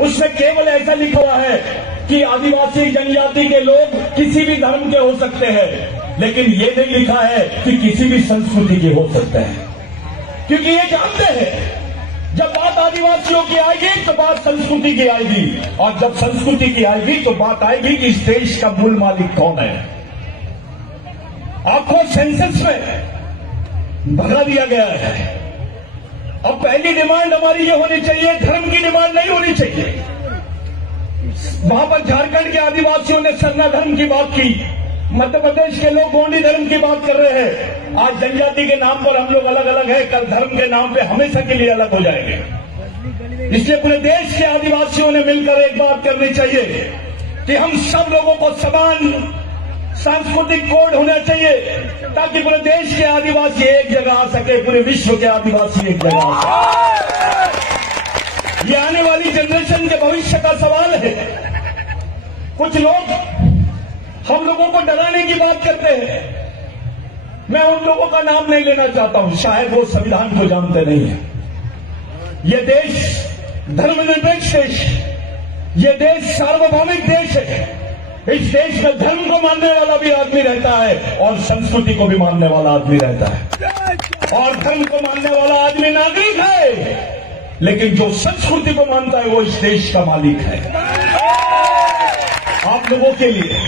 उसमें केवल ऐसा लिखा हुआ है कि आदिवासी जनजाति के लोग किसी भी धर्म के हो सकते हैं, लेकिन ये नहीं लिखा है कि किसी भी संस्कृति के हो सकते हैं। क्योंकि ये जानते हैं जब बात आदिवासियों की आएगी तो बात संस्कृति की आएगी, और जब संस्कृति की आएगी तो बात आएगी कि इस देश का मूल मालिक कौन है। आपको सेंसस में भगा दिया गया है। अब पहली डिमांड हमारी ये होनी चाहिए, धर्म की डिमांड नहीं होनी चाहिए। वहां पर झारखंड के आदिवासियों ने सरना धर्म की बात की, मध्य प्रदेश के लोग गोंडी धर्म की बात कर रहे हैं। आज जनजाति के नाम पर हम लोग अलग अलग हैं, कल धर्म के नाम पे हमेशा के लिए अलग हो जाएंगे। इसलिए पूरे देश के आदिवासियों ने मिलकर एक बात करनी चाहिए कि हम सब लोगों को समान सांस्कृतिक कोड होना चाहिए, ताकि पूरे देश के आदिवासी एक जगह आ सके, पूरे विश्व के आदिवासी एक जगह आ सके। ये आने वाली जनरेशन के भविष्य का सवाल है। कुछ लोग हम लोगों को डराने की बात करते हैं। मैं उन लोगों का नाम नहीं लेना चाहता हूं, शायद वो संविधान को जानते नहीं है। ये देश धर्मनिरपेक्ष देश, ये देश सार्वभौमिक देश है। इस देश में धर्म को मानने वाला भी आदमी रहता है और संस्कृति को भी मानने वाला आदमी रहता है, और धर्म को मानने वाला आदमी नागरिक है, लेकिन जो संस्कृति को मानता है वो इस देश का मालिक है। आप लोगों के लिए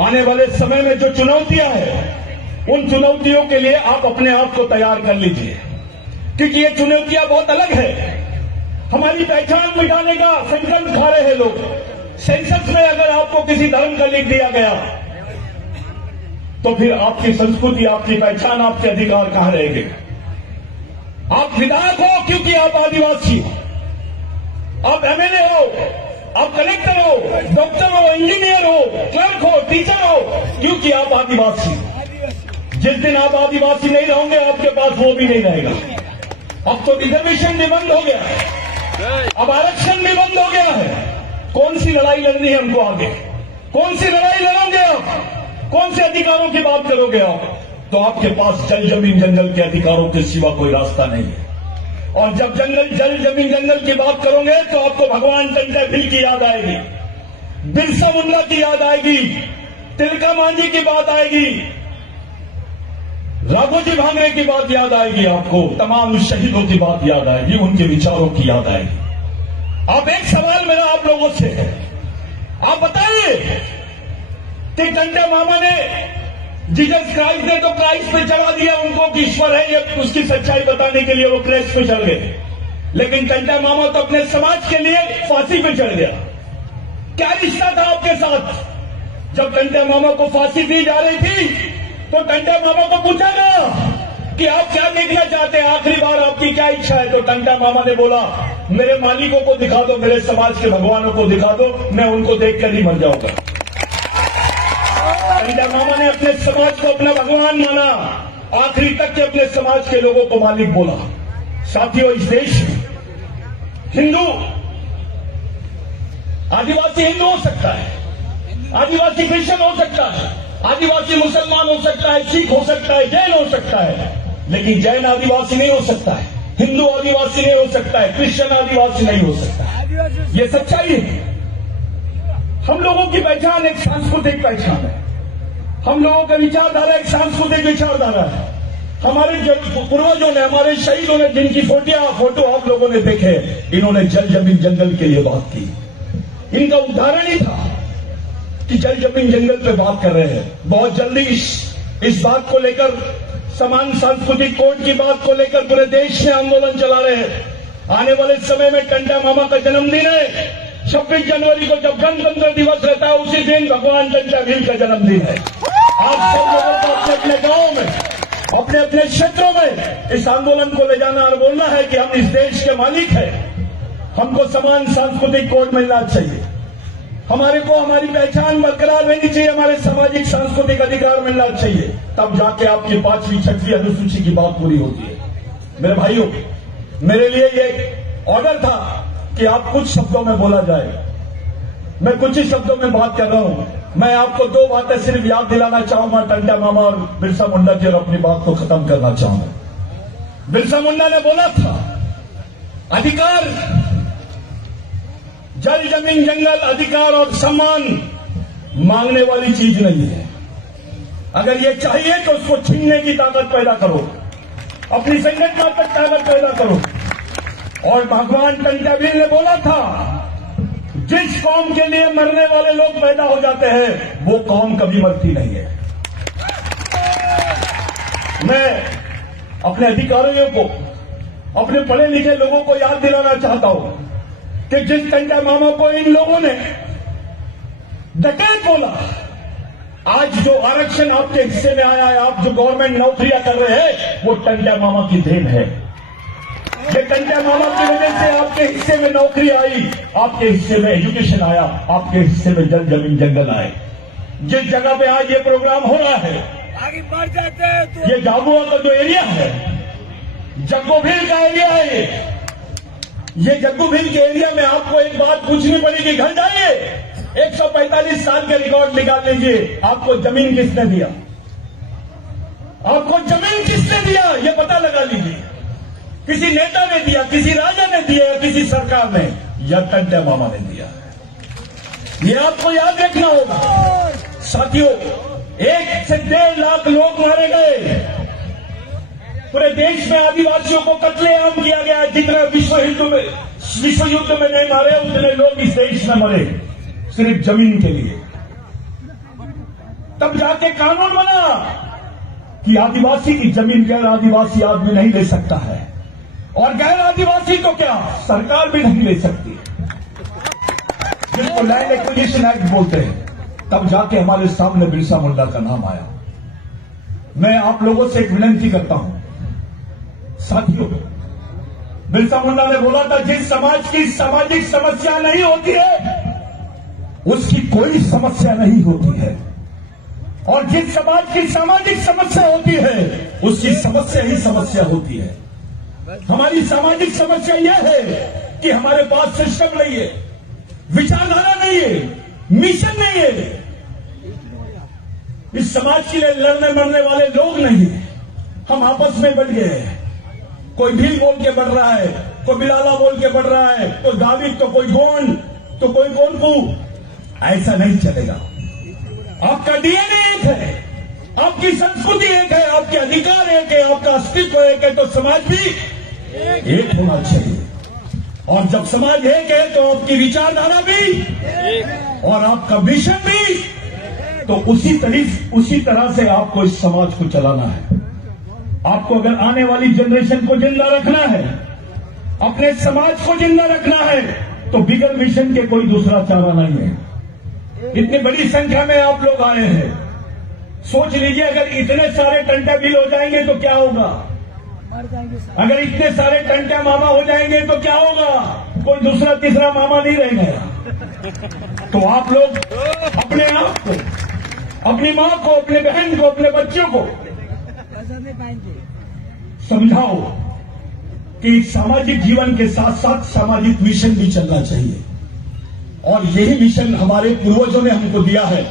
आने वाले समय में जो चुनौतियां हैं, उन चुनौतियों के लिए आप अपने आप को तैयार कर लीजिए, क्योंकि ये चुनौतियां बहुत अलग है। हमारी पहचान मिटाने का संकल्प उठा रहे हैं लोग। सेंसस में अगर आपको किसी धर्म का लिख दिया गया तो फिर आपकी संस्कृति, आपकी पहचान, आपके अधिकार कहां रहेंगे? आप विधायक हो क्योंकि आप आदिवासी हो, आप एमएलए हो, आप कलेक्टर हो, डॉक्टर हो, इंजीनियर हो, क्लर्क हो, टीचर हो, क्योंकि आप आदिवासी हो। जिस दिन आप आदिवासी नहीं रहोगे आपके पास वो भी नहीं रहेगा। अब तो रिजर्वेशन भी बंद हो गया, अब आरक्षण भी बंद हो गया है। कौन सी लड़ाई लड़नी है हमको आगे? कौन सी लड़ाई लड़ोगे आप? कौन से अधिकारों की बात करोगे आप? तो आपके पास जल जमीन जंगल के अधिकारों के सिवा कोई रास्ता नहीं है। और जब जल जमीन जंगल की बात करोगे तो आपको भगवान टंडन बिल की याद आएगी, बिरसा मुंडा की याद आएगी, तिलका मांझी की बात आएगी, राघोजी भांगरे की बात याद आएगी, आपको तमाम शहीदों की बात याद आएगी, उनके विचारों की याद आएगी। अब एक सवाल मेरा आप लोगों से है, आप बताइए कि टंडन मामा ने, जीसस क्राइस्ट ने तो क्राइस्ट पे चढ़ा दिया उनको कि ईश्वर है, ये उसकी सच्चाई बताने के लिए वो क्राइस्ट पे चढ़ गए, लेकिन टंडन मामा तो अपने समाज के लिए फांसी पे चढ़ गया। क्या रिश्ता था आपके साथ? जब टंडन मामा को फांसी दी जा रही थी तो टंडन मामा को पूछा गया कि आप क्या देखना चाहते हैं, आखिरी बार आपकी क्या इच्छा है? तो टंडन मामा ने बोला, मेरे मालिकों को दिखा दो, मेरे समाज के भगवानों को दिखा दो, मैं उनको देखकर ही मर जाऊंगा। टंडन मामा ने अपने समाज को अपना भगवान माना, आखिरी तक के अपने समाज के लोगों को मालिक बोला। साथियों, इस देश में हिंदू, आदिवासी हिंदू हो सकता है, आदिवासी क्रिश्चियन हो सकता है, आदिवासी मुसलमान हो सकता है, सिख हो सकता है, जैन हो सकता है, लेकिन जैन आदिवासी नहीं हो सकता है, हिंदू आदिवासी नहीं हो सकता है, क्रिश्चियन आदिवासी नहीं हो सकता है। ये सच्चाई है। हम लोगों की पहचान एक सांस्कृतिक पहचान है, हम लोगों का विचारधारा एक सांस्कृतिक विचारधारा है। हमारे पूर्वजों ने, हमारे शहीदों ने, जिनकी फोटो आप लोगों ने देखे, इन्होंने जल जमीन जंगल के लिए बात की। इनका उदाहरण ही था कि जल जमीन जंगल पे बात कर रहे हैं। बहुत जल्दी इस बात को लेकर, समान सांस्कृतिक कोड की बात को लेकर पूरे देश में आंदोलन चला रहे हैं। आने वाले समय में टंडन मामा का जन्मदिन है, 26 जनवरी को जब गणतंत्र दिवस रहता है, उसी दिन भगवान टंडन भील का जन्मदिन है। आप सब लोगों को अपने अपने गांवों में, अपने अपने क्षेत्रों में इस आंदोलन को ले जाना और बोलना है कि हम इस देश के मालिक हैं, हमको समान सांस्कृतिक कोड मिलना चाहिए, हमारे को हमारी पहचान बरकरार रहनी चाहिए, हमारे सामाजिक सांस्कृतिक अधिकार मिलना चाहिए, तब जाके आपकी 5वीं 6वीं अनुसूची की बात पूरी होती है। मेरे भाइयों, मेरे लिए ये ऑर्डर था कि आप कुछ शब्दों में बोला जाए। मैं कुछ ही शब्दों में बात कर रहा हूं। मैं आपको 2 बातें सिर्फ याद दिलाना चाहूंगा, टंडन मामा और बिरसा मुंडा की, और अपनी बात को खत्म करना चाहूंगा। बिरसा मुंडा ने बोला था, अधिकार जल जमीन जंगल अधिकार और सम्मान मांगने वाली चीज नहीं है। अगर ये चाहिए तो उसको छीनने की ताकत पैदा करो, अपनी संगठनात्मक ताकत पैदा करो। और भगवान टंट्याभील ने बोला था, जिस कौम के लिए मरने वाले लोग पैदा हो जाते हैं वो कौम कभी मरती नहीं है। मैं अपने अधिकारियों को, अपने पढ़े लिखे लोगों को याद दिलाना चाहता हूं कि जिस टंट्या मामा को इन लोगों ने डकैत बोला, आज जो आरक्षण आपके हिस्से में आया है, आप जो गवर्नमेंट नौकरियां कर रहे हैं, वो टंट्या मामा की देन है। ये टंट्या मामा की वजह से आपके हिस्से में नौकरी आई, आपके हिस्से में एजुकेशन आया, आपके हिस्से में जल जमीन जंगल आए। जिस जगह पे आज ये प्रोग्राम हो रहा है, आगे बढ़ जाते हैं तो ये झाबुआ का जो एरिया है, जग्गू भील का एरिया है, ये जग्गू भील के एरिया में आपको एक बात पूछनी पड़ेगी। घर जाइए, 145 साल के रिकॉर्ड निकाल लीजिए, आपको जमीन किसने दिया, आपको जमीन किसने दिया, ये पता लगा लीजिए। किसी नेता ने दिया, किसी राजा ने दिया, किसी सरकार ने, या टंट्या मामा ने दिया। ये आपको याद रखना होगा। साथियों, 1 से 1.5 लाख लोग मारे गए। पूरे देश में आदिवासियों को कत्लेआम किया गया। जितना विश्व युद्ध में नहीं मारे, उतने लोग इस देश में मरे सिर्फ जमीन के लिए। तब जाके कानून बना कि आदिवासी की जमीन गैर आदिवासी आदमी नहीं ले सकता है, और गैर आदिवासी तो क्या सरकार भी नहीं ले सकती, जिसको लैंड एक्विजिशन एक्ट बोलते हैं। तब जाके हमारे सामने बिरसा मुंडा का नाम आया। मैं आप लोगों से एक विनती करता हूं, साथियों, बिरसा मुंडा ने बोला था, जिस समाज की सामाजिक समस्या नहीं होती है उसकी कोई समस्या नहीं होती है, और जिस समाज की सामाजिक समस्या होती है उसकी समस्या ही समस्या होती है। हमारी सामाजिक समस्या यह है कि हमारे पास सिस्टम नहीं है, विचारधारा नहीं है, मिशन नहीं है, इस समाज के लिए लड़ने मरने वाले लोग नहीं है। हम आपस में बढ़ गए हैं, कोई भील बोल के बढ़ रहा है, कोई बिलाला बोल के बढ़ रहा है, कोई गाविक तो कोई गोंड तो कोई गोंडपू। ऐसा नहीं चलेगा। आपका डीएनए एक है, आपकी संस्कृति एक है, आपके अधिकार एक है, आपका अस्तित्व एक है, तो समाज भी एक होना चाहिए। और जब समाज एक है तो आपकी विचारधारा भी और आपका मिशन भी, तो उसी तरह से आपको इस समाज को चलाना है। आपको अगर आने वाली जनरेशन को जिंदा रखना है, अपने समाज को जिंदा रखना है, तो बिगर मिशन के कोई दूसरा चारा नहीं है। इतनी बड़ी संख्या में आप लोग आए हैं, सोच लीजिए अगर इतने सारे टंट्याभील हो जाएंगे तो क्या होगा, अगर इतने सारे टंट्या मामा हो जाएंगे तो क्या होगा, कोई दूसरा तीसरा मामा नहीं रहेगा। तो आप लोग अपने आप को, अपनी मां को, अपने बहन को, अपने बच्चों को समझाओ कि सामाजिक जीवन के साथ साथ सामाजिक मिशन भी चलना चाहिए। और यही मिशन हमारे पूर्वजों ने हमको दिया है,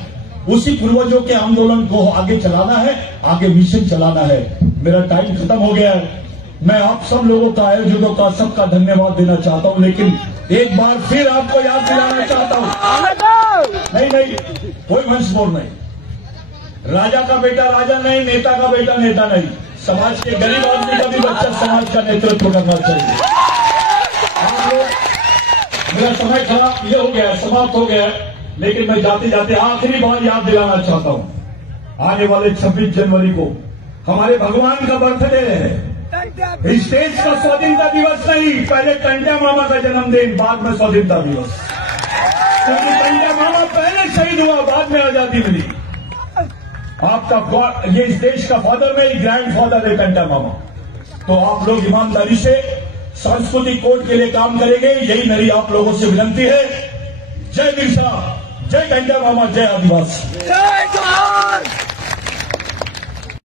उसी पूर्वजों के आंदोलन को आगे चलाना है, आगे मिशन चलाना है। मेरा टाइम खत्म हो गया है। मैं आप सब लोगों का, आयोजकों का, सबका धन्यवाद देना चाहता हूं, लेकिन एक बार फिर आपको याद दिलाना चाहता हूं, नहीं, कोई वंशमोर नहीं, राजा का बेटा राजा नहीं, नेता का बेटा नेता नहीं, समाज के गरीब आदमी का भी बच्चा समाज का नेतृत्व करना चाहिए। आप लोग, मेरा समय खराब ये हो गया, समाप्त हो गया, लेकिन मैं जाते जाते आखिरी बार याद दिलाना चाहता हूं, आने वाले 26 जनवरी को हमारे भगवान का बर्थडे है। इस देश का स्वाधीनता दिवस नहीं, पहले टंट्या मामा का जन्मदिन, बाद में स्वाधीनता दिवस, क्योंकि टंट्या मामा पहले शहीद हुआ, बाद में आजादी मिली। आपका ये इस देश का फादर नहीं, ग्रैंड फादर है टंट्या मामा। तो आप लोग ईमानदारी से सांस्कृतिक कोड के लिए काम करेंगे, यही मेरी आप लोगों से विनती है। जय बिरसा, जय टंट्या मामा, जय आदिवासी।